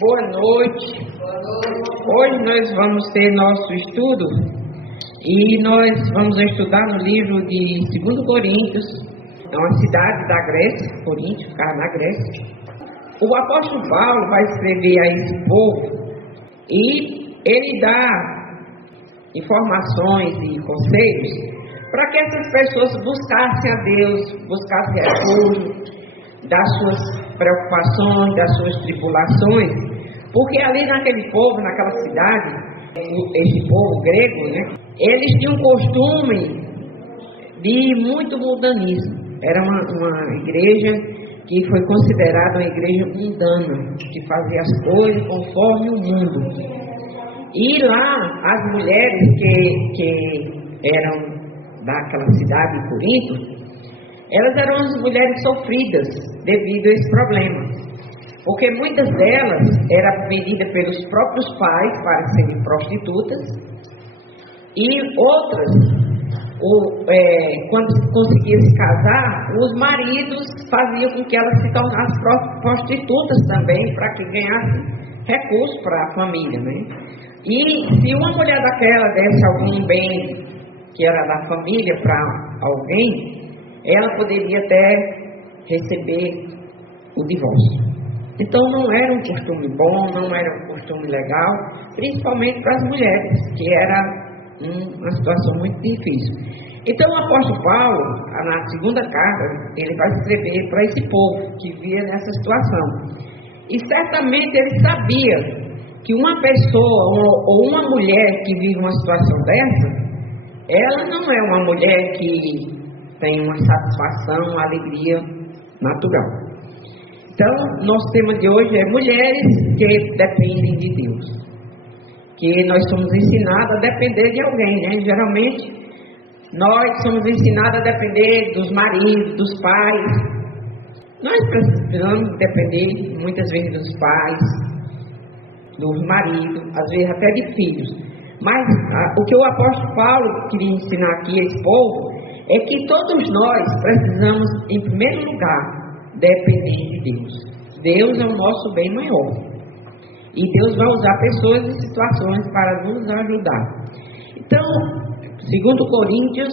Boa noite. Hoje nós vamos ter nosso estudo e nós vamos estudar no livro de 2 Coríntios. É uma cidade da Grécia, Corinto, ficava na Grécia. O apóstolo Paulo vai escrever a esse povo e ele dá informações e conselhos para que essas pessoas buscassem a Deus, buscassem refúgio das suas preocupações, das suas tribulações, porque ali naquele povo, naquela cidade, esse povo grego, né, eles tinham um costume de muito mundanismo. Era uma igreja que foi considerada uma igreja mundana, que fazia as coisas conforme o mundo. E lá, as mulheres que eram daquela cidade de Corinto, elas eram as mulheres sofridas devido a esse problema, porque muitas delas eram vendidas pelos próprios pais para serem prostitutas, e outras, quando conseguiam se casar, os maridos faziam com que elas se tornassem prostitutas também, para que ganhassem recursos para a família, né? E se uma mulher daquela desse algum bem que era da família para alguém, ela poderia até receber o divórcio. Então não era um costume bom, não era um costume legal, principalmente para as mulheres, que era uma situação muito difícil. Então o apóstolo Paulo, na segunda carta, ele vai escrever para esse povo que via nessa situação. E certamente ele sabia que uma pessoa ou uma mulher que vive uma situação dessa, ela não é uma mulher que tem uma satisfação, uma alegria natural. Então, nosso tema de hoje é mulheres que dependem de Deus. Que nós somos ensinados a depender de alguém, né? Geralmente, nós somos ensinados a depender dos maridos, dos pais. Nós precisamos depender, muitas vezes, dos pais, dos maridos, às vezes até de filhos. Mas o que o apóstolo Paulo queria ensinar aqui a esse povo é que todos nós precisamos, em primeiro lugar, depender de Deus. Deus é o nosso bem maior. E Deus vai usar pessoas e situações para nos ajudar. Então, 2 Coríntios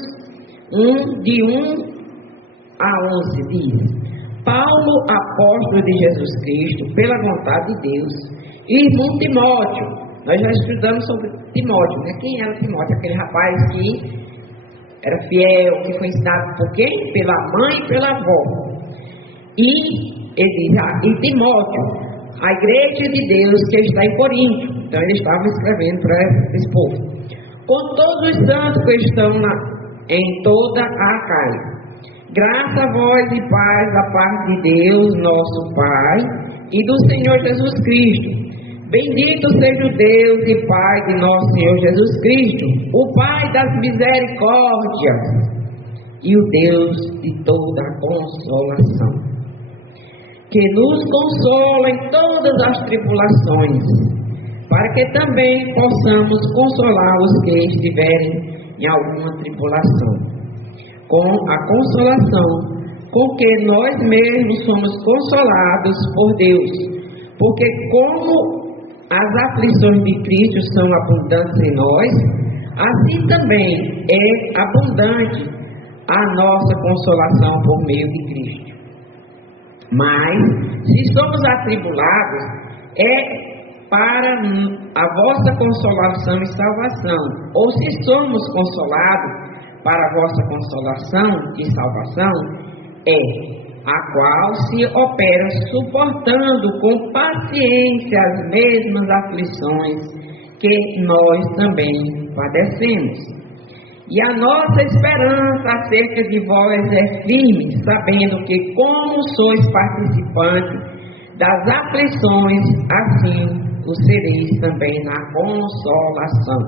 1, de 1 a 11, diz: Paulo, apóstolo de Jesus Cristo, pela vontade de Deus, e irmão Timóteo. Nós já estudamos sobre Timóteo, né? Quem era Timóteo? Aquele rapaz que era fiel, que foi ensinado por quem? Pela mãe e pela avó. E ele diz, e Timóteo, a igreja de Deus que está em Corinto. Então ele estava escrevendo para esse povo. Com todos os santos que estão em toda a Acaia. Graça a vós e paz da parte de Deus, nosso Pai, e do Senhor Jesus Cristo. Bendito seja o Deus e Pai de nosso Senhor Jesus Cristo, o Pai das misericórdias e o Deus de toda a consolação, que nos consola em todas as tribulações, para que também possamos consolar os que estiverem em alguma tribulação, com a consolação com que nós mesmos somos consolados por Deus, porque como as aflições de Cristo são abundantes em nós, assim também é abundante a nossa consolação por meio de Cristo. Mas, se somos atribulados, é para a vossa consolação e salvação. Ou se somos consolados, para a vossa consolação e salvação, a qual se opera suportando com paciência as mesmas aflições que nós também padecemos. E a nossa esperança acerca de vós é firme, sabendo que como sois participantes das aflições, assim o sereis também na consolação.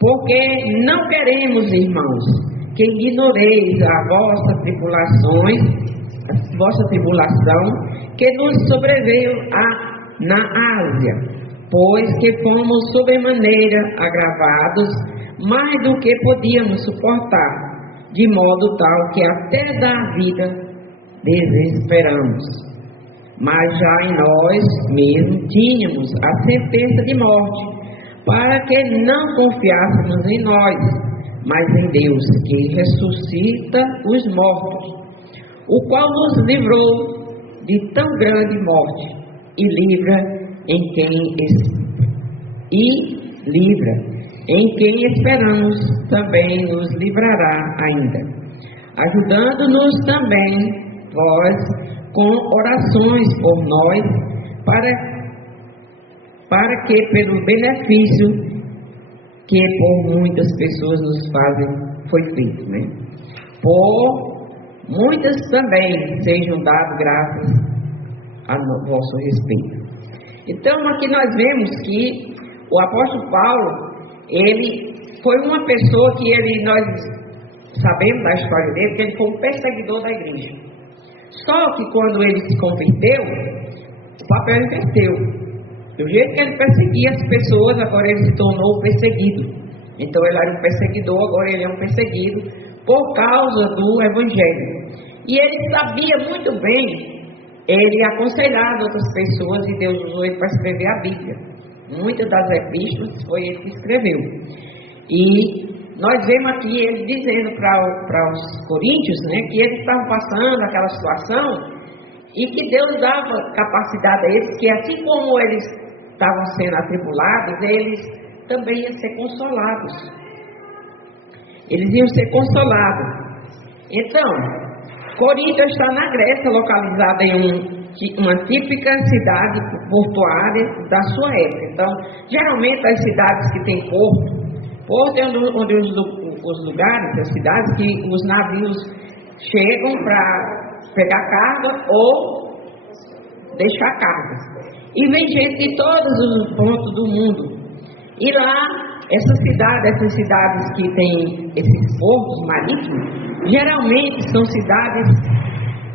Porque não queremos, irmãos, que ignoreis a vossa tribulação que nos sobreveio na Ásia, pois que fomos sobremaneira agravados, mais do que podíamos suportar, de modo tal que até da vida desesperamos. mas já em nós mesmos tínhamos a sentença de morte, para que não confiássemos em nós, mas em Deus, que ressuscita os mortos, o qual nos livrou de tão grande morte, e livra em quem esperamos, também nos livrará ainda, ajudando-nos também vós com orações por nós, para que pelo benefício que por muitas pessoas nos fazem, foi feito, né? Por muitas também sejam dadas graças a vosso respeito. Então aqui nós vemos que o apóstolo Paulo, ele foi uma pessoa que nós sabemos da história dele, que ele foi um perseguidor da igreja. Só que quando ele se converteu, o papel inverteu. Do jeito que ele perseguia as pessoas, agora ele se tornou o perseguido. Então ele era um perseguidor, agora ele é um perseguido por causa do evangelho. E ele sabia muito bem, ele aconselhava outras pessoas, e Deus usou ele para escrever a Bíblia. Muitas das epístolas foi ele que escreveu. E nós vemos aqui ele dizendo para os coríntios, né, que eles estavam passando aquela situação, e que Deus dava capacidade a eles, que assim como eles estavam sendo atribulados, eles também iam ser consolados. Eles iam ser consolados. Então, Corinto está na Grécia, localizada em uma típica cidade portuária da sua época. Então, geralmente as cidades que têm porto é onde os lugares, as cidades que os navios chegam para pegar carga ou deixar cargas. E vem gente de todos os pontos do mundo. E lá, essas cidades que têm esses portos marítimos, geralmente são cidades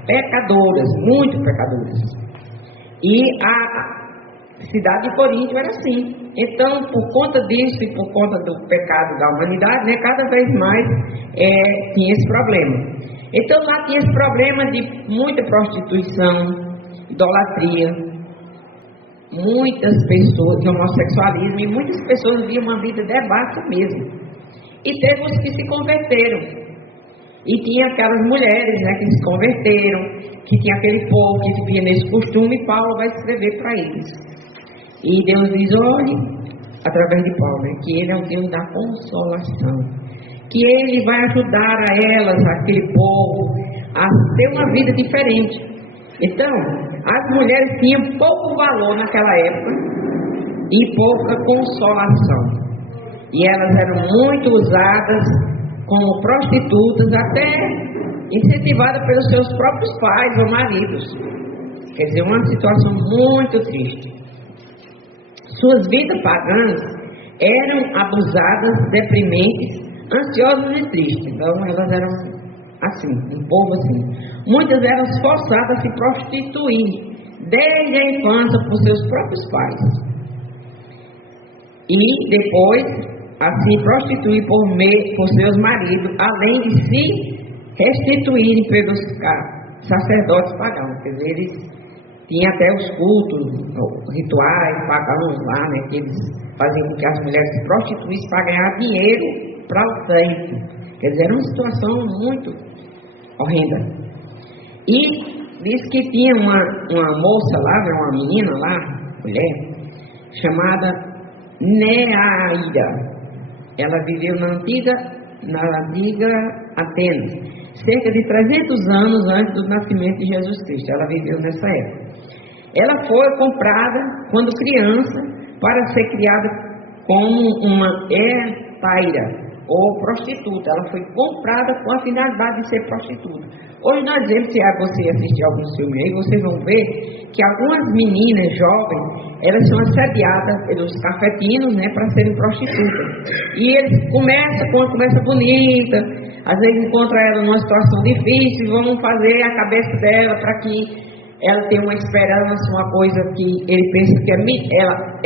pecadoras, muito pecadoras. E a cidade de Corinto era assim. Então, por conta disso e por conta do pecado da humanidade, né, cada vez mais tinha esse problema. Então lá tinha esse problema de muita prostituição, idolatria, muitas pessoas de homossexualismo, e muitas pessoas viviam uma vida debaixa mesmo. E teve os que se converteram. E tinha aquelas mulheres, né, que se converteram, que tinha aquele povo que vivia nesse costume, e Paulo vai escrever para eles. E Deus diz, olhe, através de Paulo, né, que ele é o Deus da consolação, que ele vai ajudar a elas, aquele povo, a ter uma vida diferente. Então, as mulheres tinham pouco valor naquela época e pouca consolação. E elas eram muito usadas como prostitutas, até incentivadas pelos seus próprios pais ou maridos. Quer dizer, uma situação muito triste. Suas vidas pagãs eram abusadas, deprimentes, ansiosas e tristes. Então elas eram assim, um povo assim. Muitas eram forçadas a se prostituir desde a infância por seus próprios pais, e depois a se prostituir por seus maridos, além de se restituírem pelos sacerdotes pagãos. Quer dizer, eles tinham até os cultos, rituais pagãos lá, né, que eles faziam com que as mulheres se prostituíssem para ganhar dinheiro para o templo. Quer dizer, era uma situação muito horrenda. E diz que tinha uma moça lá, uma menina lá, mulher, chamada Neaira. Ela viveu na antiga Atenas, cerca de 300 anos antes do nascimento de Jesus Cristo. Ela viveu nessa época. Ela foi comprada quando criança para ser criada como uma hetaira ou prostituta. Ela foi comprada com a finalidade de ser prostituta. Hoje nós vemos, se você assistir alguns filmes aí, vocês vão ver que algumas meninas jovens, elas são assediadas pelos cafetinos, né, para serem prostitutas. E eles começam com uma conversa bonita, às vezes encontram ela numa situação difícil, vão fazer a cabeça dela para que ela tenha uma esperança, uma coisa que ele pensa que é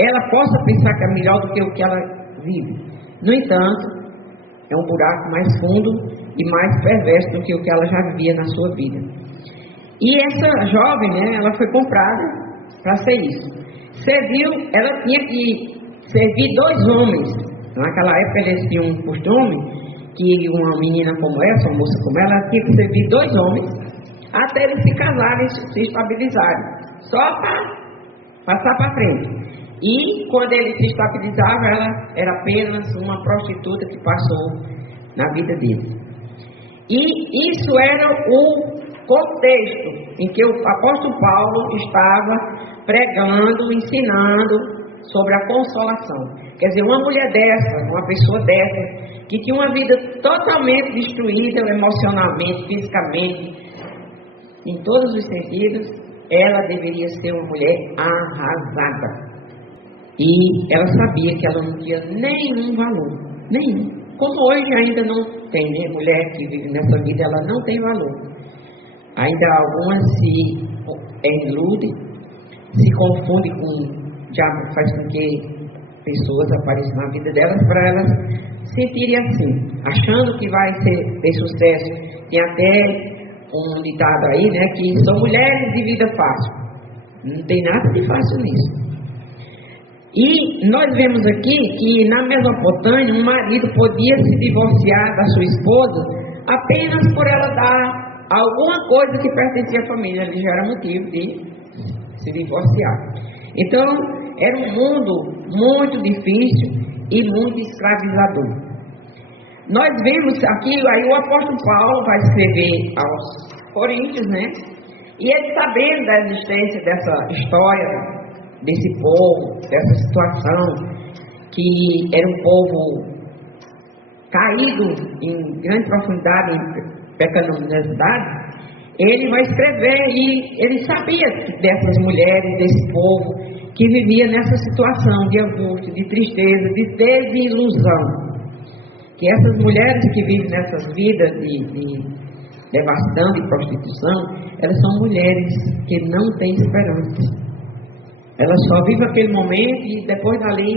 ela possa pensar que é melhor do que o que ela vive. No entanto, é um buraco mais fundo e mais perverso do que o que ela já vivia na sua vida. E essa jovem, né, ela foi comprada para ser isso. Serviu, ela tinha que servir 2 homens. Naquela época eles tinham um costume que uma menina como essa, uma moça como ela, tinha que servir 2 homens até eles se casarem, se estabilizarem. Só para passar para frente. E quando ele se estabilizava, ela era apenas uma prostituta que passou na vida dele. E isso era o contexto em que o apóstolo Paulo estava pregando, ensinando sobre a consolação. Quer dizer, uma mulher dessa, uma pessoa dessa, que tinha uma vida totalmente destruída emocionalmente, fisicamente, em todos os sentidos, ela deveria ser uma mulher arrasada. E ela sabia que ela não tinha nenhum valor, nenhum. Como hoje ainda não tem, né? Mulher que vive nessa vida, ela não tem valor. Ainda algumas se iludem, se confundem com, já faz com que pessoas apareçam na vida delas para elas sentirem assim, achando que vai ter sucesso. Tem até um ditado aí, né, que são mulheres de vida fácil. Não tem nada de fácil nisso. E nós vemos aqui que na Mesopotâmia um marido podia se divorciar da sua esposa apenas por ela dar alguma coisa que pertencia à família. Ele já era motivo de se divorciar. Então era um mundo muito difícil e muito escravizador. Nós vemos aqui, aí o apóstolo Paulo vai escrever aos Coríntios, né? E ele sabendo da existência dessa história, desse povo, dessa situação, que era um povo caído em grande profundidade, em pecaminosidade, ele vai escrever e ele sabia dessas mulheres, desse povo, que vivia nessa situação de angústia, de tristeza, de desilusão. Que essas mulheres que vivem nessas vidas de devastando e prostituição, elas são mulheres que não têm esperança. Elas só vivem aquele momento e depois dali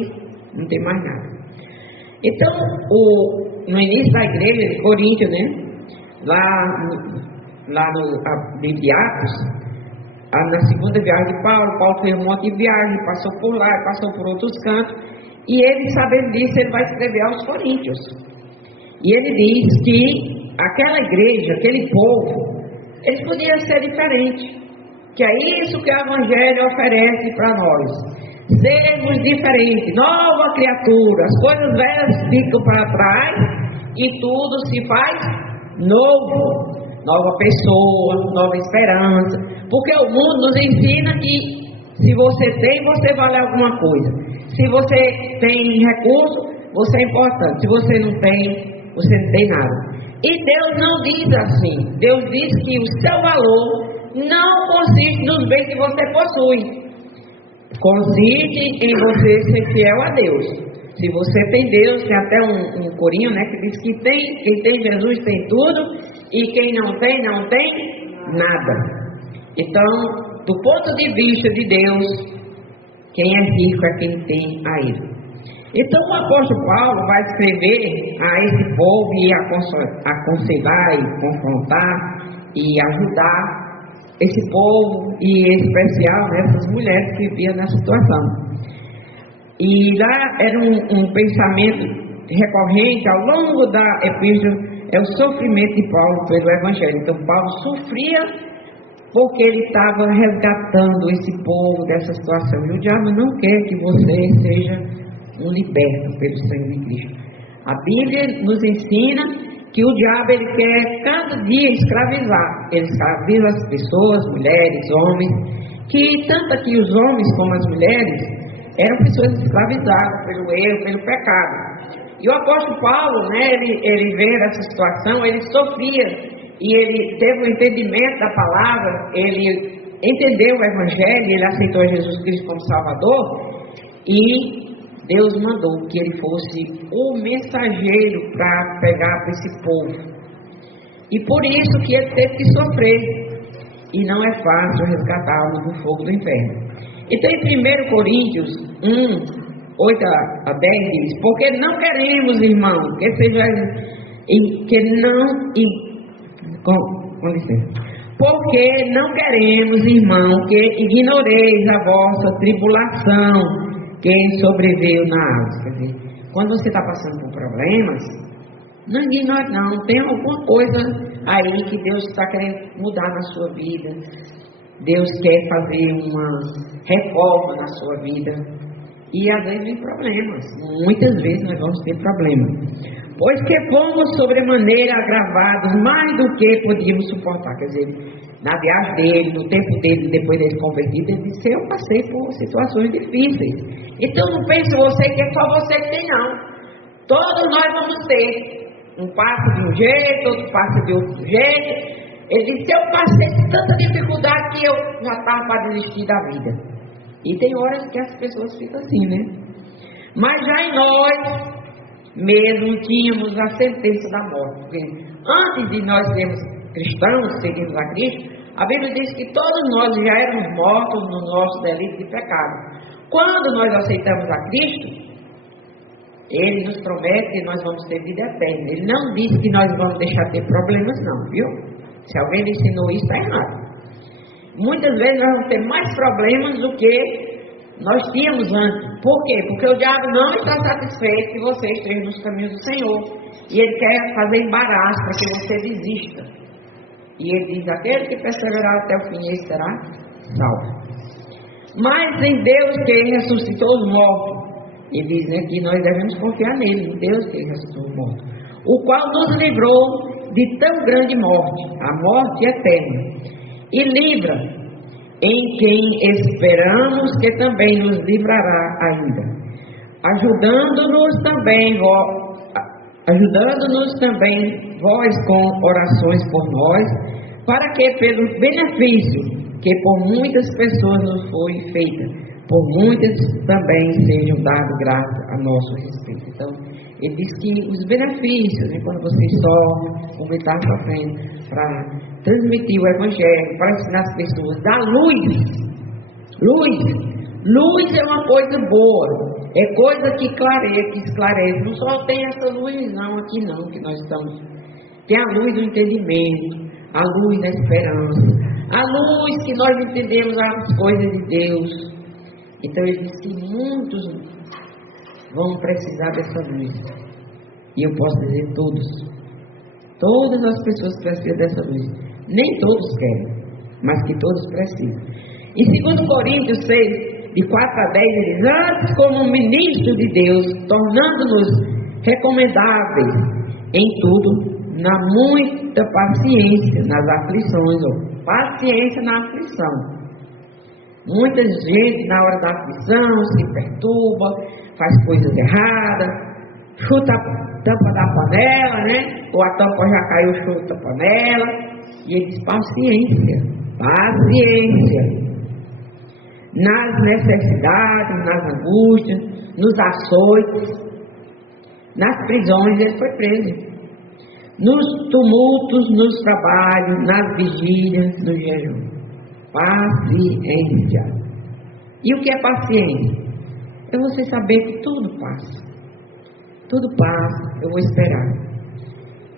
não tem mais nada. Então, no início da igreja de Coríntio, né, lá de Atos, na segunda viagem de Paulo fez um monte de viagem, passou por lá, passou por outros cantos, e ele, sabendo disso, ele vai escrever aos Coríntios. E ele diz que aquela igreja, aquele povo, eles podiam ser diferentes. Que é isso que o Evangelho oferece para nós. Sermos diferentes, nova criatura. As coisas velhas ficam para trás e tudo se faz novo. Nova pessoa, nova esperança. Porque o mundo nos ensina que se você tem, você vale alguma coisa. Se você tem recurso, você é importante. Se você não tem, você não tem nada. E Deus não diz assim. Deus diz que o seu valor não consiste nos bens que você possui. Consiste em você ser fiel a Deus. Se você tem Deus, tem até um corinho, né, que diz que quem tem Jesus tem tudo, e quem não tem nada. Então, do ponto de vista de Deus, quem é rico é quem tem a Ele. Então o apóstolo Paulo vai escrever a esse povo e aconselhar e confrontar e ajudar esse povo, e em especial essas mulheres que viviam nessa situação. E lá era um pensamento recorrente ao longo da epístola, é o sofrimento de Paulo pelo Evangelho. Então Paulo sofria porque ele estava resgatando esse povo dessa situação. E o diabo não quer que você seja um liberto pelo sangue de Cristo. A Bíblia nos ensina que o diabo ele quer cada dia escravizar. Ele escraviza as pessoas, mulheres, homens, que tanto aqui os homens como as mulheres eram pessoas escravizadas pelo erro, pelo pecado. E o apóstolo Paulo, né, ele vê essa situação, ele sofria, e ele teve o entendimento da palavra, ele entendeu o Evangelho, ele aceitou Jesus Cristo como Salvador, e Deus mandou que ele fosse o mensageiro para pegar para esse povo. E por isso que ele teve que sofrer. E não é fácil resgatá-los do fogo do inferno. Então em 1 Coríntios 1, 8 a 10 diz: porque não queremos, irmãos, Porque não queremos, irmão, que ignoreis a vossa tribulação que sobreveio na Ásia. Quer dizer, quando você está passando por problemas, não ignore não, tem alguma coisa aí que Deus está querendo mudar na sua vida. Deus quer fazer uma reforma na sua vida. E às vezes tem problemas, muitas vezes nós vamos ter problemas. Pois que fomos sobremaneira agravados mais do que podíamos suportar. Quer dizer, na viagem dele, no tempo dele, depois dele convertido, ele disse: eu passei por situações difíceis. Então não pense você que é só você que tem, não. Todos nós vamos ter. Um passa de um jeito, outro passa de outro jeito. Ele disse: eu passei por tanta dificuldade que eu já estava para desistir da vida. E tem horas que as pessoas ficam assim, né? Mas já em nós mesmo tínhamos a sentença da morte. Porque antes de nós sermos cristãos, seguirmos a Cristo, a Bíblia diz que todos nós já éramos mortos no nosso delito de pecado. Quando nós aceitamos a Cristo, Ele nos promete que nós vamos ter vida eterna. Ele não disse que nós vamos deixar de ter problemas, não, viu? Se alguém lhe ensinou isso, está errado. Muitas vezes nós vamos ter mais problemas do que nós tínhamos antes. Por quê? Porque o diabo não está satisfeito que você esteja nos caminhos do Senhor. E ele quer fazer embaraço para que você desista. E ele diz: aquele que perseverar até o fim, esse será salvo. Mas em Deus que ressuscitou os mortos, ele diz, né, que nós devemos confiar nele, em Deus que ressuscitou os mortos, o qual nos livrou de tão grande morte, a morte eterna, e livra em quem esperamos que também nos livrará ainda, ajudando-nos também vós com orações por nós, para que pelo benefício que por muitas pessoas nos foi feita, por muitas também sejam dadas graças a nosso respeito. Então, ele diz que os benefícios, né, quando você sofre, como ele está sofrendo, para transmitir o Evangelho, para ensinar as pessoas, dar luz é uma coisa boa, é coisa que clareia, que esclarece. Não só tem essa luz não, aqui não, que nós estamos. Tem a luz do entendimento, a luz da esperança, a luz que nós entendemos as coisas de Deus. Então ele diz que muitos vão precisar dessa luz. E eu posso dizer todos. Todas as pessoas precisam dessa luz. Nem todos querem, mas que todos precisam. Em 2 Coríntios 6, de 4 a 10, ele diz: antes como ministro de Deus, tornando-nos recomendáveis em tudo, na muita paciência nas aflições, ou paciência na aflição. Muita gente na hora da aflição se perturba, faz coisas erradas, chuta a tampa da panela, né? Ou a tampa já caiu, chuta a panela. E ele diz: paciência, paciência. Nas necessidades, nas angústias, nos açoites, nas prisões, ele foi preso. Nos tumultos, nos trabalhos, nas vigílias, no jejum. Paciência. E o que é paciência? É você saber que tudo passa. Tudo passa, eu vou esperar.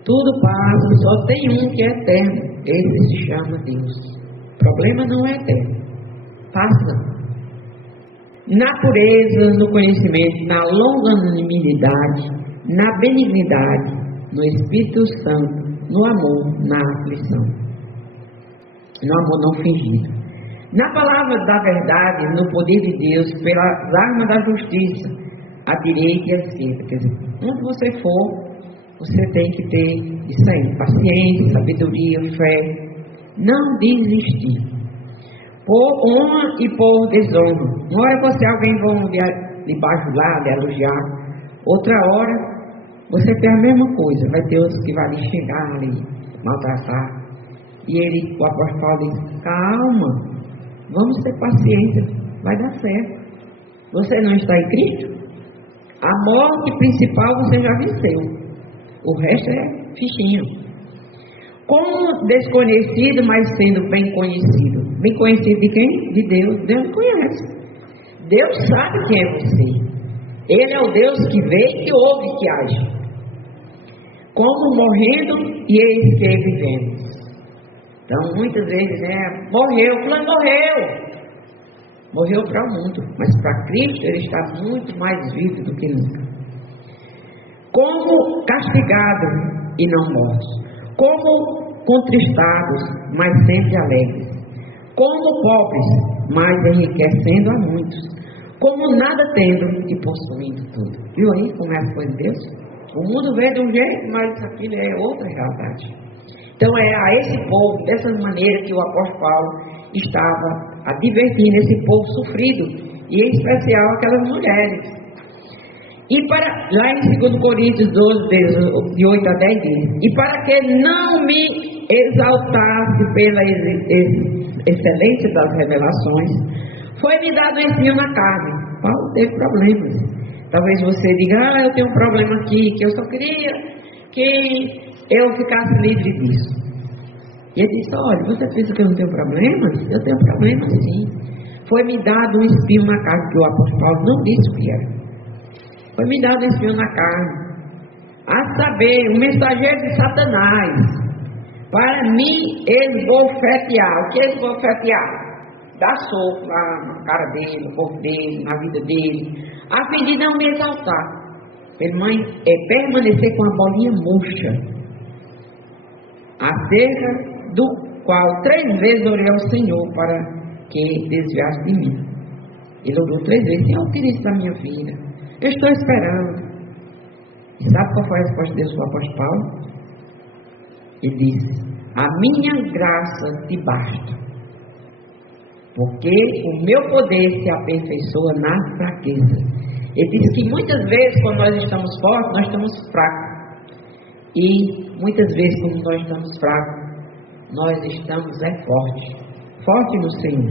Tudo passa, só tem um que é eterno. Esse se chama Deus. O problema não é eterno. Passa. Na pureza, no conhecimento, na longanimidade, na benignidade, no Espírito Santo, no amor, na aflição. No amor não fingido. Na palavra da verdade, no poder de Deus, pelas armas da justiça, à direita e à esquerda. Quer dizer, onde você for, você tem que ter isso aí: paciência, sabedoria, fé. Não desistir. Por honra e por desonra. Uma hora alguém vai lhe bajular, lhe elogiar. Outra hora, você tem a mesma coisa. Vai ter outros que vão lhe xingar, lhe maltratar. E o apóstolo Paulo diz: calma, vamos ter paciência, vai dar certo. Você não está em Cristo? A morte principal você já venceu. O resto é fichinho. Como desconhecido, mas sendo bem conhecido. Bem conhecido de quem? De Deus. Deus conhece. Deus sabe quem é você. Ele é o Deus que vê, que ouve, que age. Como morrendo e eis que vivendo. Então, muitas vezes, morreu, fulano morreu. Morreu para o mundo, mas para Cristo ele está muito mais vivo do que nunca. Como castigados e não mortos, como contristados, mas sempre alegres, como pobres, mas enriquecendo a muitos, como nada tendo e possuindo tudo. Viu aí como é a coisa de Deus? O mundo vê de um jeito, mas isso aqui é outra realidade. Então é a esse povo, dessa maneira que o apóstolo Paulo estava advertindo esse povo sofrido, e em especial aquelas mulheres. E lá em 2 Coríntios 12, de 8 a 10 diz: e para que não me exaltasse pela excelência das revelações, foi-me dado um espinho na carne. Paulo teve problemas. Talvez você diga: eu tenho um problema aqui, que eu só queria que eu ficasse livre disso. E ele disse: olha, você pensa que eu não tenho problemas? Eu tenho problemas sim. Foi-me dado um espinho na carne, que o apóstolo Paulo não disse o que era. Foi-me dado um espinho na carne, a saber, o mensageiro de Satanás, para me esbofetear. O que é esbofetear? Dar soco lá na cara dele, no corpo dele, na vida dele, a fim de não me exaltar. Permanecer com a bolinha murcha, acerca do qual 3 vezes orei ao Senhor para que desviasse de mim. Ele orou 3 vezes: Senhor, eu queria isso da minha vida, eu estou esperando. E sabe qual foi a resposta de Deus para o apóstolo Paulo? Ele disse: a minha graça te basta, porque o meu poder se aperfeiçoa na fraqueza. Ele disse que muitas vezes quando nós estamos fortes, nós estamos fracos. E muitas vezes quando nós estamos fracos, nós estamos fortes no Senhor.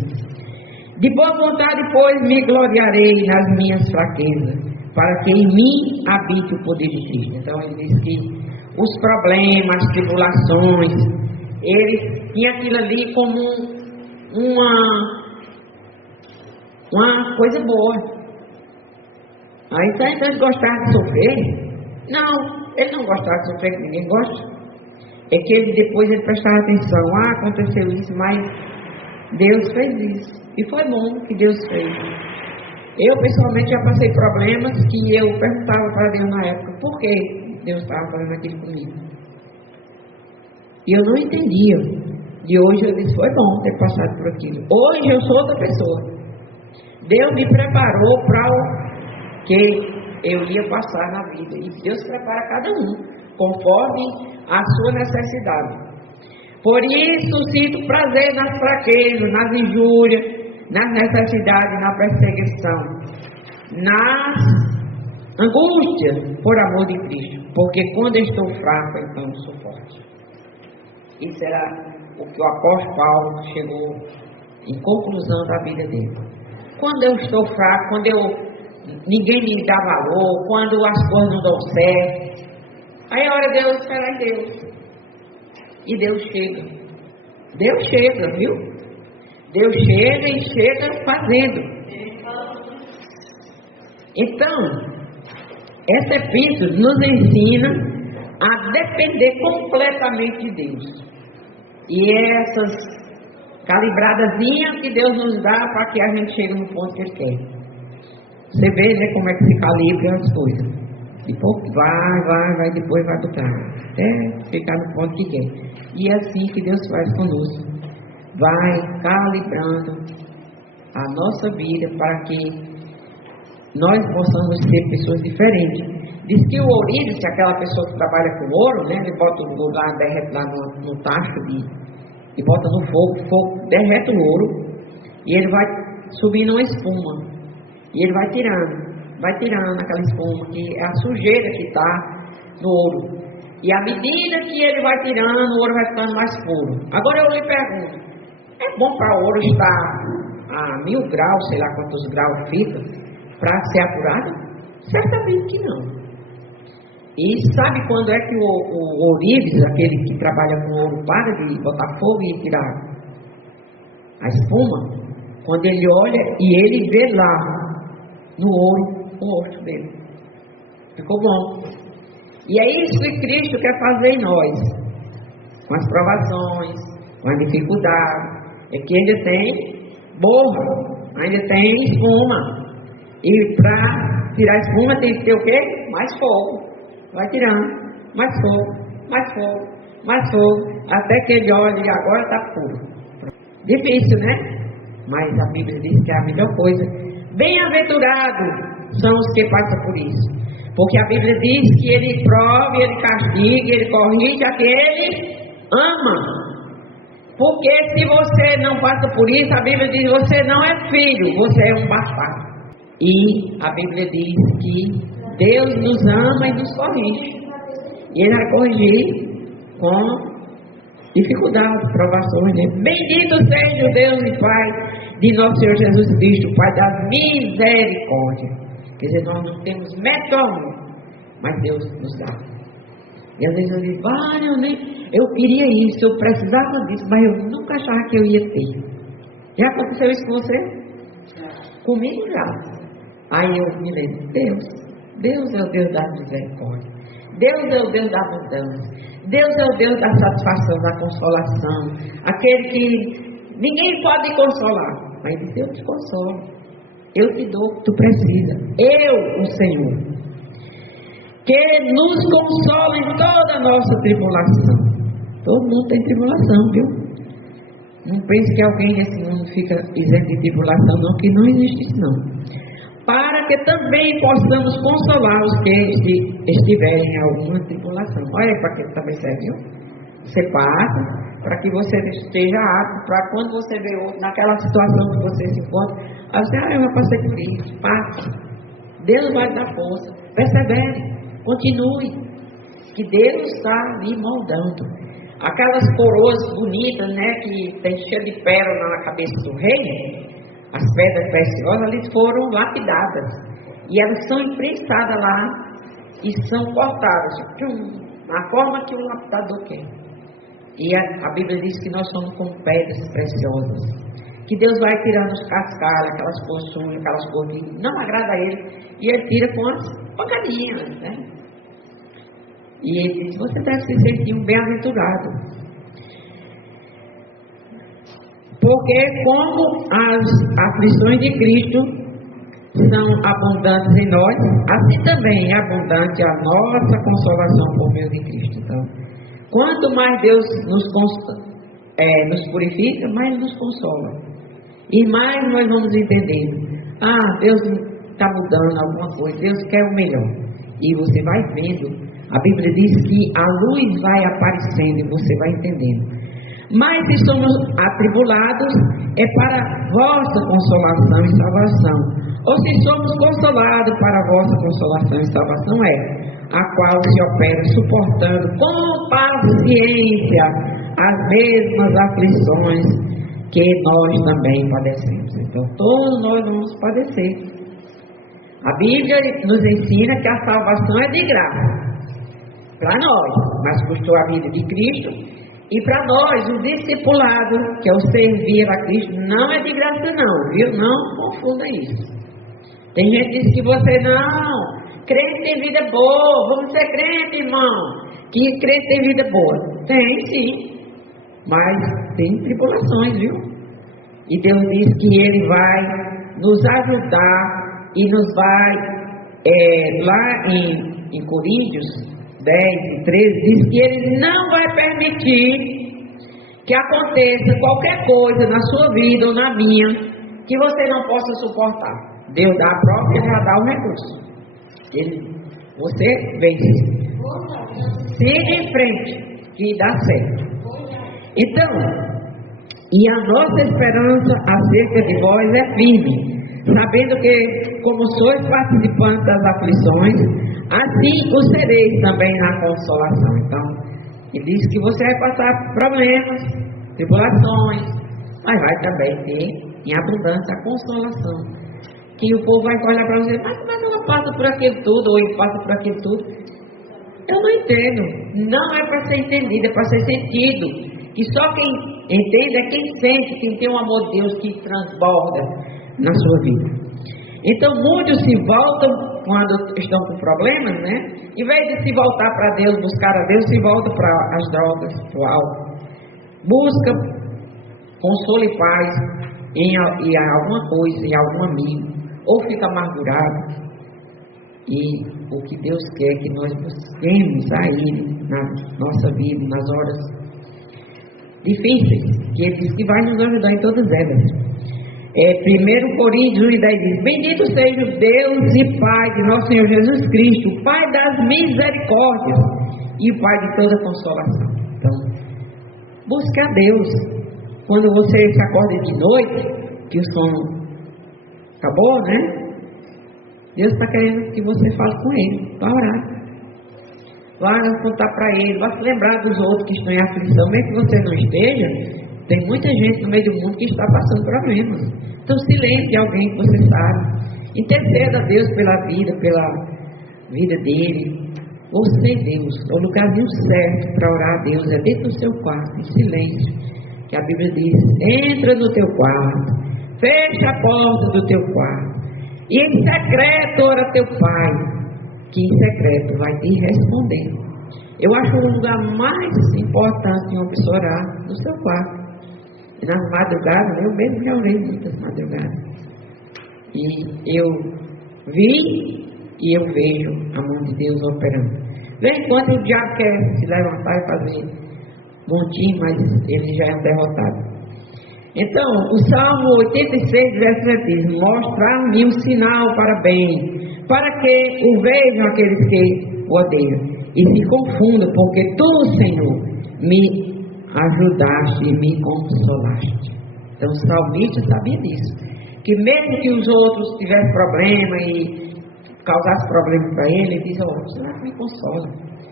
De boa vontade, pois, me gloriarei nas minhas fraquezas, para que em mim habite o poder de Cristo. Então ele diz que os problemas, as tribulações, ele tinha aquilo ali como uma coisa boa. Aí então ele gostava de sofrer? Não, ele não gostava de sofrer, que ninguém gosta. É que depois ele prestava atenção: aconteceu isso, mas Deus fez isso. E foi bom que Deus fez. Eu pessoalmente já passei problemas que eu perguntava para Deus na época: por que Deus estava fazendo aquilo comigo? E eu não entendia. E hoje eu disse: foi bom ter passado por aquilo. Hoje eu sou outra pessoa. Deus me preparou para o que eu ia passar na vida. E Deus prepara cada um conforme a sua necessidade. Por isso sinto prazer nas fraquezas, nas injúrias, nas necessidades, na perseguição, nas angústias, por amor de Cristo. Porque quando eu estou fraco, então eu sou forte. Isso era o que o apóstolo Paulo chegou em conclusão da vida dele. Quando eu estou fraco, quando ninguém me dá valor, quando as coisas não dão certo, aí é hora de eu esperar em Deus. E Deus chega. Deus chega, viu? Deus chega e chega fazendo. Então, essa epístola nos ensina a depender completamente de Deus. E essas calibradazinhas que Deus nos dá para que a gente chegue no ponto que Ele quer. Você vê, né, como é que se calibra as coisas. Depois vai, depois vai botar, até ficar no ponto que quer. E é assim que Deus faz conosco. Vai calibrando a nossa vida para que nós possamos ser pessoas diferentes. Diz que o ourives, aquela pessoa que trabalha com ouro, né, ele bota o ouro lá, derrete lá no tacho e bota no fogo, derrete o ouro e ele vai subindo uma espuma. E ele vai tirando aquela espuma, que é a sujeira que está no ouro. E à medida que ele vai tirando, o ouro vai ficando mais puro. Agora eu lhe pergunto: é bom para o ouro estar a 1000 graus, sei lá quantos graus fica, para ser apurado? Certamente que não. E sabe quando é que o ourives, aquele que trabalha com ouro, para de botar fogo e tirar a espuma? Quando ele olha e ele vê lá no ouro o rosto dele. Ficou bom. E é isso que Cristo quer fazer em nós, com as provações, com a dificuldade, é que ainda tem borra, ainda tem espuma. E para tirar a espuma tem que ter o quê? Mais fogo. Vai tirando, mais fogo, mais fogo, mais fogo, até que ele olha e agora está puro. Difícil, né? Mas a Bíblia diz que é a melhor coisa. Bem-aventurados são os que passam por isso. Porque a Bíblia diz que ele prova, ele castiga, ele corrige aquele ama. Porque se você não passa por isso, a Bíblia diz que você não é filho, você é um bastardo. E a Bíblia diz que Deus nos ama e nos corrige. E Ele vai corrigir com dificuldades, provações, né? Bendito seja o Deus e Pai de nosso Senhor Jesus Cristo, Pai da misericórdia. Quer dizer, nós não temos método algum, mas Deus nos dá. E às vezes eu digo, eu queria isso, eu precisava disso, mas eu nunca achava que eu ia ter. Já aconteceu isso com você? Comigo já. Aí eu me lembro, Deus é o Deus da misericórdia. Deus é o Deus da abundância. Deus é o Deus da satisfação, da consolação. Aquele que ninguém pode consolar, mas eu te consolo. Eu te dou o que tu precisa. Eu, o Senhor, que nos consola em toda a nossa tribulação. Todo mundo tem tribulação, viu? Não pense que alguém nesse mundo fica isento de tribulação, não, que não existe isso, não. Para que também possamos consolar os que estiverem em alguma tribulação. Olha para que também serve. Você passa para que você esteja apto, para quando você vê outro, naquela situação que você se encontra, você, eu já passei por isso, passe. Deus vai dar força, persevere, continue, que Deus está ali moldando. Aquelas coroas bonitas, né, que tem cheio de pérola na cabeça do rei, as pedras preciosas, elas foram lapidadas. E elas são imprensadas lá e são cortadas, na forma que o lapidador quer. E a Bíblia diz que nós somos como pedras preciosas. Que Deus vai tirando os cascalhos, aquelas coisas, aquelas coisas que não agrada a Ele. E Ele tira com as pancadinhas, né? E Ele diz, você deve se sentir um bem-aventurado. Porque como as aflições de Cristo são abundantes em nós, assim também é abundante a nossa consolação por meio de Cristo. Então, quanto mais Deus nos purifica, mais nos consola. E mais nós vamos entendendo. Deus está mudando alguma coisa, Deus quer o melhor. E você vai vendo. A Bíblia diz que a luz vai aparecendo e você vai entendendo. Mas se somos atribulados, é para vossa consolação e salvação. Ou se somos consolados, para a vossa consolação e salvação a qual se opera suportando com paciência as mesmas aflições que nós também padecemos. Então, todos nós vamos padecer. A Bíblia nos ensina que a salvação é de graça para nós, mas custou a vida de Cristo. E para nós, o discipulado, que é o servir a Cristo, não é de graça não, viu? Não confunda isso. Tem gente que diz que você não, crente tem vida boa, vamos ser crente, irmão, que crente tem vida boa. Tem sim, mas tem tribulações, viu? E Deus diz que Ele vai nos ajudar e nos vai, lá em Coríntios 10 e 13, diz que Ele não vai permitir que aconteça qualquer coisa na sua vida ou na minha que você não possa suportar. Deus dá a prova e Ele já dá o recurso. Você vence. Siga em frente, que dá certo. Então, e a nossa esperança acerca de vós é firme, sabendo que, como sois participantes das aflições, assim o sereis também na consolação. Então, ele diz que você vai passar problemas, tribulações, mas vai também ter em abundância a consolação. Que o povo vai olhar para você, mas ela passa por aquilo tudo, ou ele passa por aquilo tudo. Eu não entendo. Não é para ser entendido, é para ser sentido. E só quem entende é quem sente, quem tem um amor de Deus que transborda na sua vida. Então muitos se voltam quando estão com problemas, né? Em vez de se voltar para Deus, buscar a Deus, se voltam para as drogas, para o álcool. busca consolo e paz em alguma coisa, em algum amigo, ou fica amargurado. E o que Deus quer que nós busquemos a Ele na nossa vida, nas horas difíceis, que Ele diz que vai nos ajudar em todas elas. 1 Coríntios 1:10 diz: bendito seja o Deus e Pai de nosso Senhor Jesus Cristo, o Pai das misericórdias e o Pai de toda consolação. Então, busque a Deus. Quando você se acorda de noite, que o sono acabou, né? Deus está querendo que você fale com Ele, para orar. Vá contar para Ele, vá se lembrar dos outros que estão em aflição. Mesmo que você não esteja, tem muita gente no meio do mundo que está passando problemas. Então se lembre de alguém que você sabe. Interceda a Deus pela vida dele. Você, Deus, o lugarzinho certo para orar a Deus é dentro do seu quarto, em silêncio. Que a Bíblia diz: entra no teu quarto, fecha a porta do teu quarto, e em secreto ora teu Pai, que em secreto vai te responder. Eu acho o lugar mais importante de uma pessoa orar no seu quarto. E nas madrugadas, eu mesmo já orei muitas madrugadas. E eu vi e eu vejo a mão de Deus operando. Vem quando o diabo quer se levantar e fazer montinho, mas ele já é derrotado. Então, o Salmo 86, verso diz: mostrar-me um sinal para bem, para que o vejam aqueles que o odeiam, e se confundam, porque tu, Senhor, me ajudaste e me consolaste. Então, o salmista sabia disso, que mesmo que os outros tivessem problema e causassem problemas para ele diz: será que me consola?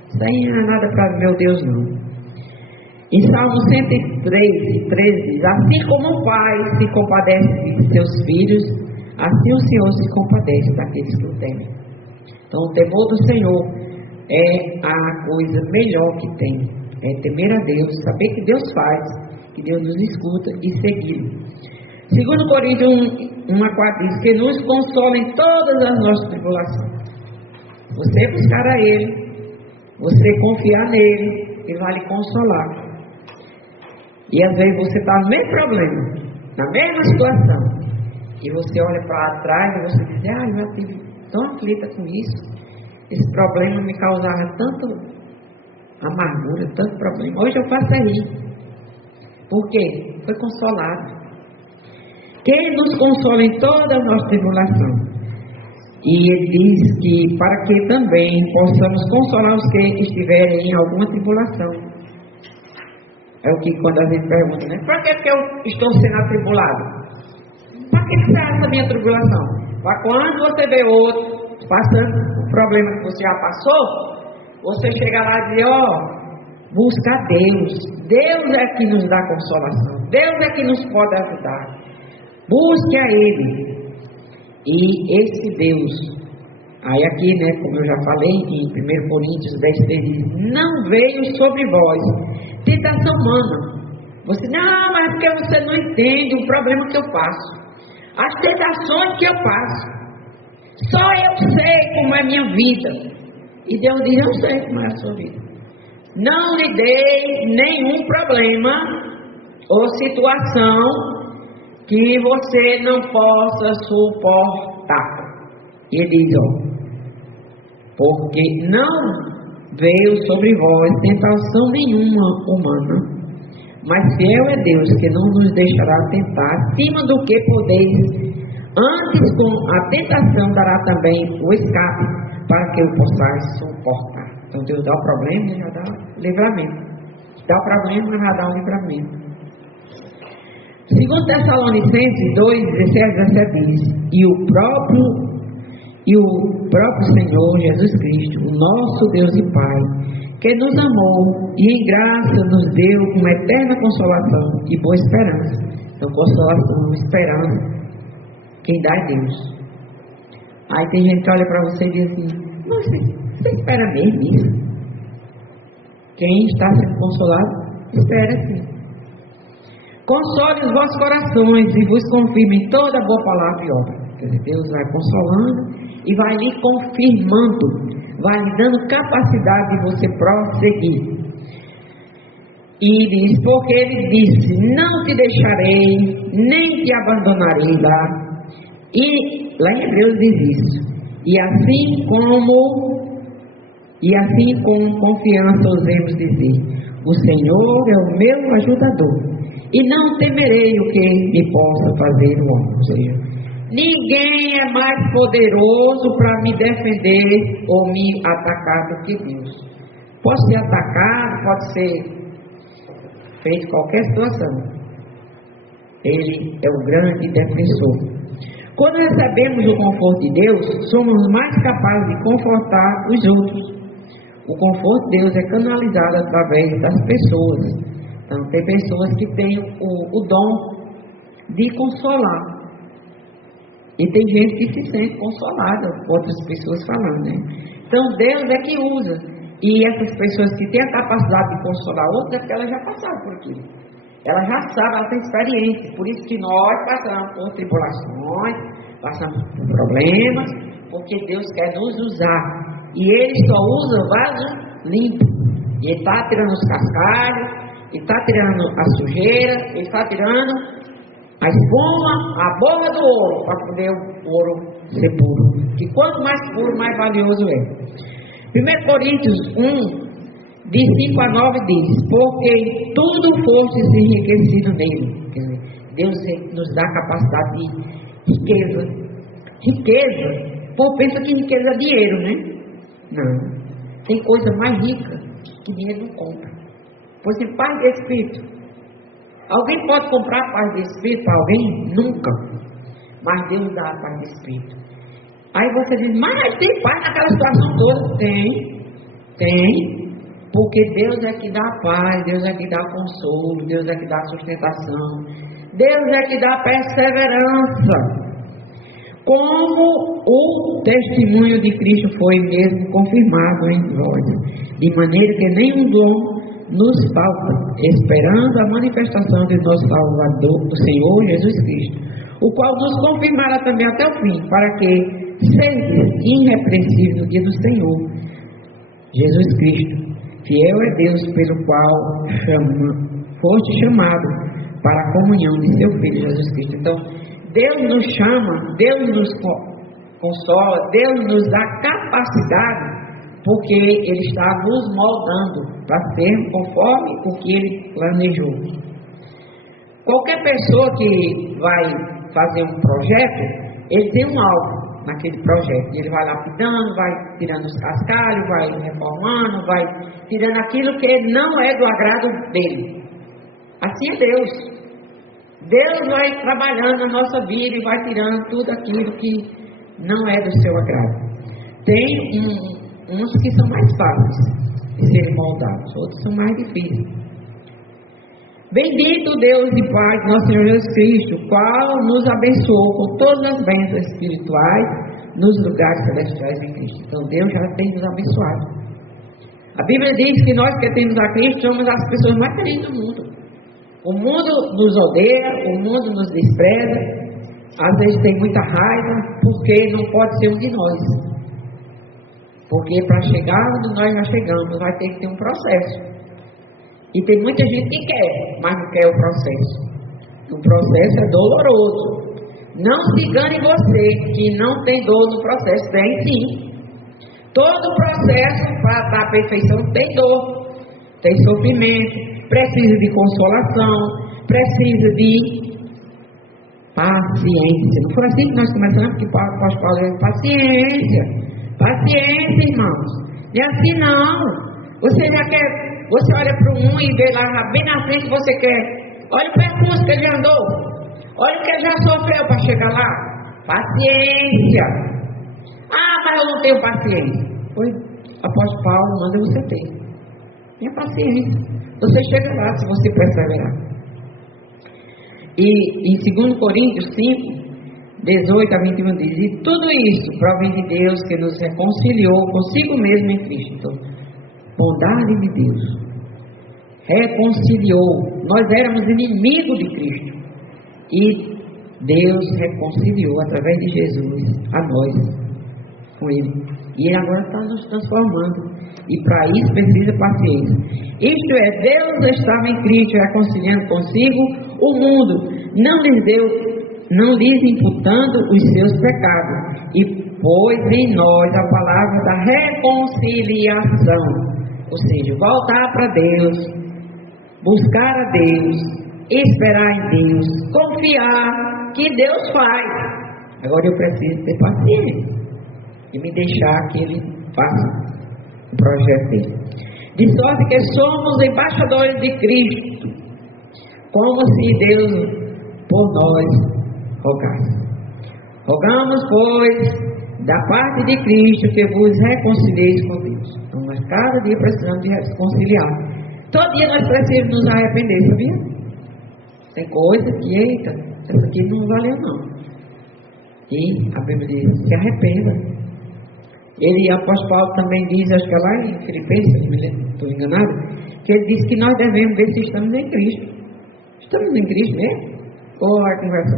Isso aí não é nada para meu Deus, não. Em Salmo 103, 13 diz: assim como o pai se compadece de seus filhos, assim o Senhor se compadece daqueles que o temem. Então, o temor do Senhor é a coisa melhor que tem. É temer a Deus, saber que Deus faz, que Deus nos escuta e seguir. 2 Coríntios 1:4 diz: que nos consola em todas as nossas tribulações. Você buscar a Ele, você confiar nele, Ele vai lhe consolar. E às vezes você está no mesmo problema, na mesma situação, e você olha para trás e você diz: eu já estive tão aflita com isso, esse problema me causava tanto amargura, tanto problema. Hoje eu faço rir. Por quê? Foi consolado. Quem nos consola em toda a nossa tribulação. E ele diz que para que também possamos consolar os que estiverem em alguma tribulação. É o que quando a gente pergunta, né? Para que eu estou sendo atribulado? Para que será essa minha tribulação? Para quando você vê outro passando o problema que você já passou, você chega lá e diz: busca a Deus. Deus é que nos dá consolação. Deus é que nos pode ajudar. Busque a Ele. E esse Deus, aí aqui, né, como eu já falei, em 1 Coríntios 10 diz: não veio sobre vós tentação humana. Você, não, mas é porque você não entende o problema que eu passo, as tentações que eu passo. Só eu sei como é a minha vida. E Deus diz: eu sei como é a sua vida. Não lhe dei nenhum problema ou situação que você não possa suportar. E ele diz: porque não veio sobre vós tentação nenhuma humana, mas fiel é Deus, que não nos deixará tentar acima do que podeis. Antes, com a tentação, dará também o escape, para que o possais suportar. Então Deus dá o problema e já dá o livramento. Dá o problema e já dá o livramento. 2 Tessalonicenses 2:16-17 diz: e o próprio Senhor Jesus Cristo, o nosso Deus e Pai, que nos amou e em graça nos deu uma eterna consolação e boa esperança. Então, consolação, esperança, quem dá é Deus. Aí tem gente que olha para você e diz assim: você espera mesmo isso? Quem está sendo consolado, espera sim. Console os vossos corações e vos confirme em toda boa palavra e obra. Quer dizer, Deus vai consolando e vai lhe confirmando, vai lhe dando capacidade de você prosseguir. E diz, porque ele disse, não te deixarei, nem te abandonarei lá. E lá em Hebreus diz isso. E assim com confiança ousemos dizer, o Senhor é o meu ajudador, e não temerei o que me possa fazer o homem. Ou seja, ninguém é mais poderoso para me defender ou me atacar do que Deus. Pode ser atacado, pode ser feito qualquer situação. Ele é o grande defensor. Quando recebemos o conforto de Deus, somos mais capazes de confortar os outros. O conforto de Deus é canalizado através das pessoas. Então, tem pessoas que têm o dom de consolar. E tem gente que se sente consolada, outras pessoas falando, né? Então, Deus é que usa. E essas pessoas que têm a capacidade de consolar outras, é porque elas já passaram por aquilo. Elas já sabem, elas têm experiência. Por isso que nós passamos por tribulações, passamos por problemas, porque Deus quer nos usar. E Ele só usa o vaso limpo. E Ele está tirando os cascalhos, Ele está tirando a sujeira, Ele está tirando a espuma, a borra do ouro, para poder o ouro ser puro. Que quanto mais puro, mais valioso é. 1 Coríntios 1, de 5 a 9 diz, porque em tudo fostes enriquecido nele. Quer dizer, Deus nos dá capacidade de riqueza. Riqueza, o povo pensa que riqueza é dinheiro, né? Não. Tem coisa mais rica que dinheiro não compra. Por exemplo, paz de espírito. Alguém pode comprar paz de espírito para alguém? Nunca. Mas Deus dá a paz de espírito. Aí você diz, mas tem paz naquela situação toda? Tem. Porque Deus é que dá paz, Deus é que dá consolo, Deus é que dá sustentação, Deus é que dá perseverança. Como o testemunho de Cristo foi mesmo confirmado em nós, de maneira que nenhum dom nos falta, esperando a manifestação de nosso Salvador, do Senhor Jesus Cristo, o qual nos confirmará também até o fim, para que seja irrepreensível no dia do Senhor Jesus Cristo. Fiel é Deus pelo qual foste chamado para a comunhão de seu Filho Jesus Cristo. Então, Deus nos chama, Deus nos consola, Deus nos dá capacidade, porque Ele está nos moldando para ser conforme o que Ele planejou. Qualquer pessoa que vai fazer um projeto, ele tem um alvo naquele projeto. Ele vai lapidando, vai tirando os cascalhos, vai reformando, vai tirando aquilo que não é do agrado dele. Assim é Deus. Deus vai trabalhando na nossa vida e vai tirando tudo aquilo que não é do seu agrado. Tem uns que são mais fáceis de serem moldados, outros são mais difíceis. Bendito Deus e Pai, nosso Senhor Jesus Cristo, qual nos abençoou com todas as bênçãos espirituais nos lugares celestiais em Cristo. Então Deus já tem nos abençoado. A Bíblia diz que nós que temos a Cristo somos as pessoas mais felizes do mundo. O mundo nos odeia, o mundo nos despreza, às vezes tem muita raiva, porque não pode ser um de nós. Porque para chegar onde nós já chegamos, vai ter que ter um processo. E tem muita gente que quer, mas não quer o processo. O processo é doloroso. Não se engane você que não tem dor no processo. Tem sim. Todo processo para dar perfeição tem dor, tem sofrimento, precisa de consolação, precisa de paciência. Não foi assim que nós começamos, que o apóstolo Paulo disse, paciência. Paciência, irmãos. Não é assim não. Você já quer... Você olha para um e vê lá bem na frente, você quer. Olha o percurso que ele andou. Olha o que ele já sofreu para chegar lá. Paciência. Ah, mas eu não tenho paciência. Pois, apóstolo Paulo manda você ter. Tenha paciência. Você chega lá se você perseverar. E em 2 Coríntios 5, 18 a 21 diz, e tudo isso provém de Deus que nos reconciliou consigo mesmo em Cristo. Então, bondade de Deus reconciliou. Nós éramos inimigos de Cristo e Deus reconciliou através de Jesus a nós com Ele. E Ele agora está nos transformando. E para isso precisa paciência. Isto é, Deus estava em Cristo reconciliando consigo o mundo, não lhes imputando os seus pecados, e pôs em nós a palavra da reconciliação, ou seja, voltar para Deus, buscar a Deus, esperar em Deus, confiar que Deus faz. Agora eu preciso ter paciência e me deixar que Ele faça o projeto dele. De sorte que somos embaixadores de Cristo, como se Deus por nós rogasse. Rogamos, pois, da parte de Cristo, que vos reconcilieis com Deus. Então, nós cada dia precisamos de reconciliar. Todo dia nós precisamos nos arrepender, sabia? Tem coisa que, eita, essa aqui não valeu não. E a Bíblia diz, se arrependa. Ele, apóstolo Paulo, também diz, acho que é lá em Filipenses, estou enganado, que ele diz que nós devemos ver se estamos em Cristo. Estamos em Cristo mesmo? Ou a conversa?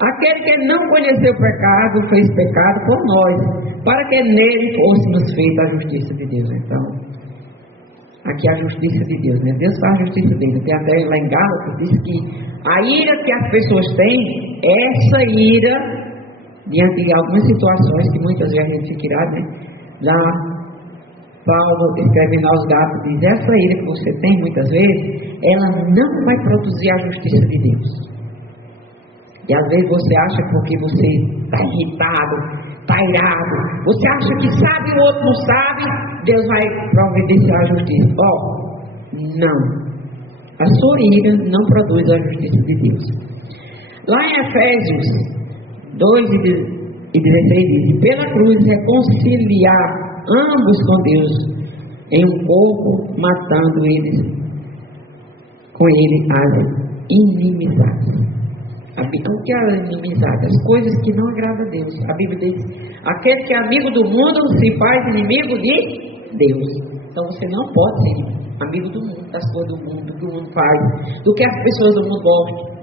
Aquele que não conheceu o pecado, fez pecado por nós, para que nele fôssemos feita a justiça de Deus. Então, aqui é a justiça de Deus, né? Deus faz a justiça dele. Tem até lá em Gálatas, diz que a ira que as pessoas têm, essa ira, diante de algumas situações que muitas vezes a gente fica irado, né? Lá, Paulo escreve aos Gálatas, diz, essa ira que você tem muitas vezes, ela não vai produzir a justiça de Deus. E às vezes você acha porque você está irritado, está irado, você acha que sabe e o outro não sabe, Deus vai providenciar a justiça. Não. A sua ira não produz a justiça de Deus. Lá em Efésios 2 e 16 diz, pela cruz reconciliar ambos com Deus em um corpo, matando eles com ele as inimizades. O que é a inimizade? As coisas que não agradam a Deus. A Bíblia diz, aquele que é amigo do mundo se faz inimigo de Deus. Então você não pode ser amigo do mundo, das coisas do mundo, do que o mundo faz, do que as pessoas do mundo gostam.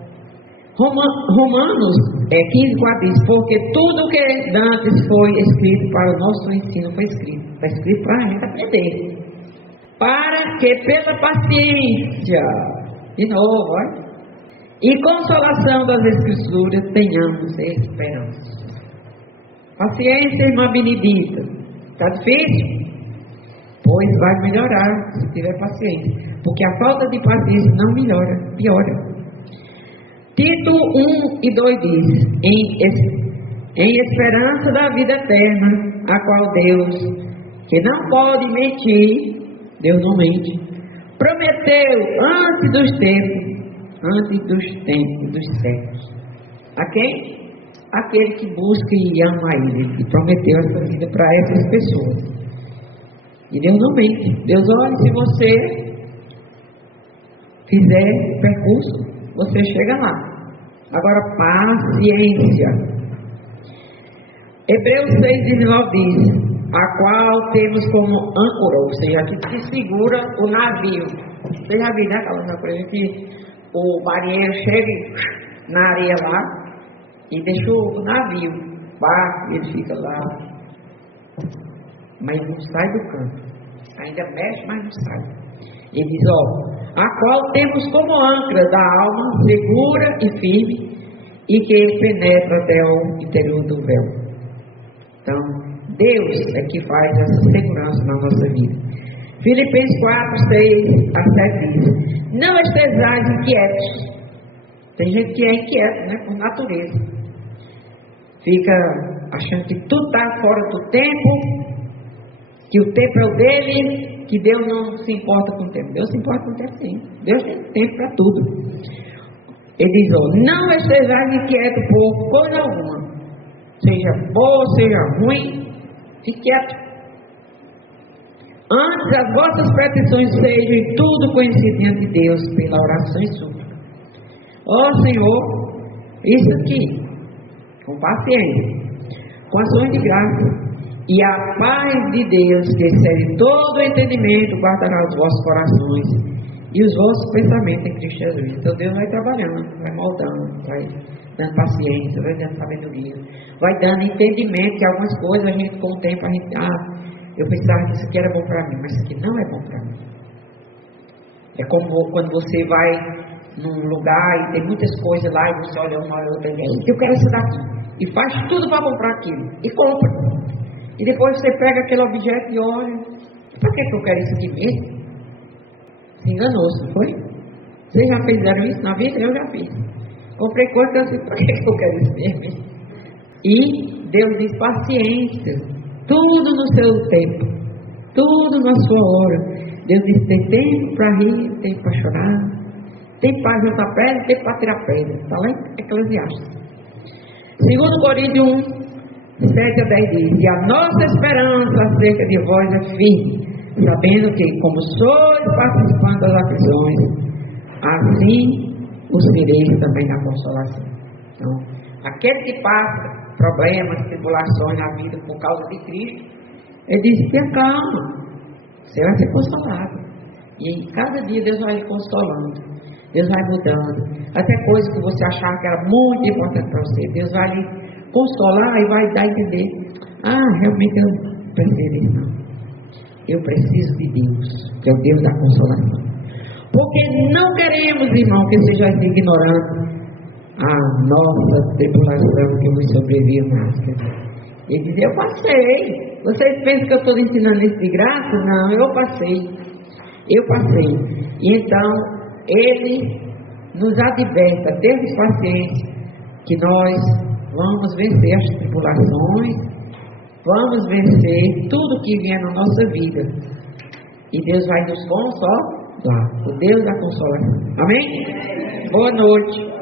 Romanos 15:4 diz, porque tudo que antes foi escrito para o nosso ensino foi escrito. Está escrito para a gente aprender. Para que pela paciência, de novo, olha, e consolação das Escrituras tenhamos esperança. Paciência, irmã Benedita. Está difícil? Pois vai melhorar se tiver paciência. Porque a falta de paciência não melhora, piora. Tito 1 e 2 diz, em esperança da vida eterna, a qual Deus, que não pode mentir, Deus não mente, prometeu antes dos tempos, dos séculos. A quem? Aquele que busca e ama a Ele, que prometeu essa vida para essas pessoas. E Deus não mente. Deus, olha, se você fizer percurso, você chega lá. Agora, paciência. Hebreus 6:19 diz, a qual temos como âncora, ou seja, aqui que segura o navio. Você já viu, né, aquela coisa que o marinheiro chega na areia lá e deixa o navio, barco, ele fica lá, mas não sai do canto. Ainda mexe, mas não sai. Ele diz, a qual temos como âncora da alma, segura e firme, e que penetra até o interior do véu. Então, Deus é que faz essa segurança na nossa vida. Filipenses 4:6-7 diz, não estejais inquietos. Tem gente que é inquieto, né, por natureza. Fica achando que tudo está fora do tempo, que o tempo é o dele, que Deus não se importa com o tempo. Deus se importa com o tempo, sim. Deus tem tempo para tudo. Ele diz, não estejais inquietos por coisa alguma. Seja boa, seja ruim, fique quieto. Antes as vossas petições sejam em tudo conhecidas diante de Deus pela oração e súplica. Senhor, isso aqui, com paciência, com ações de graça, e a paz de Deus, que excede todo o entendimento, guardará os vossos corações e os vossos pensamentos em Cristo Jesus. Então Deus vai trabalhando, vai moldando, vai dando paciência, vai dando sabedoria, vai dando entendimento que algumas coisas a gente, com o tempo, a gente, eu pensava que isso aqui era bom para mim, mas isso aqui não é bom para mim. É como quando você vai num lugar e tem muitas coisas lá e você olha uma e outra e diz, eu quero isso daqui, e faz tudo para comprar aquilo, e compra. E depois você pega aquele objeto e olha, para que eu quero isso aqui mesmo? Se enganou-se, não foi? Vocês já fizeram isso na vida? Eu já fiz. Comprei coisas assim, para que eu quero isso mesmo? E Deus diz paciência, tudo no seu tempo, tudo na sua hora. Deus diz, tem tempo para rir, tempo para chorar, tempo para juntar pedra, tempo para tirar pedra. Está lá em Eclesiastes. 2 Coríntios 1, 7 a 10 diz, e a nossa esperança acerca de vós é firme, sabendo que, como sois participantes das aflições, assim os sereis também na consolação. Então, aquele que passa problemas, tribulações na vida por causa de Cristo, ele diz, tenha calma, você vai ser consolado. E cada dia Deus vai lhe consolando, Deus vai mudando, até coisas que você achava que era muito importante para você, Deus vai lhe consolar e vai dar a entender, realmente eu não preciso disso não. Eu preciso de Deus, que é o Deus da consolação. Porque não queremos, irmão, que seja ignorando a nossa tribulação que nos sobrevive mais. Ele diz, eu passei. Vocês pensam que eu estou ensinando isso de graça? Não, eu passei. E então, ele nos adverte, temos paciência, que nós vamos vencer as tribulações, vamos vencer tudo que vier na nossa vida. E Deus vai nos consolar, o Deus da consolação. Amém? Boa noite.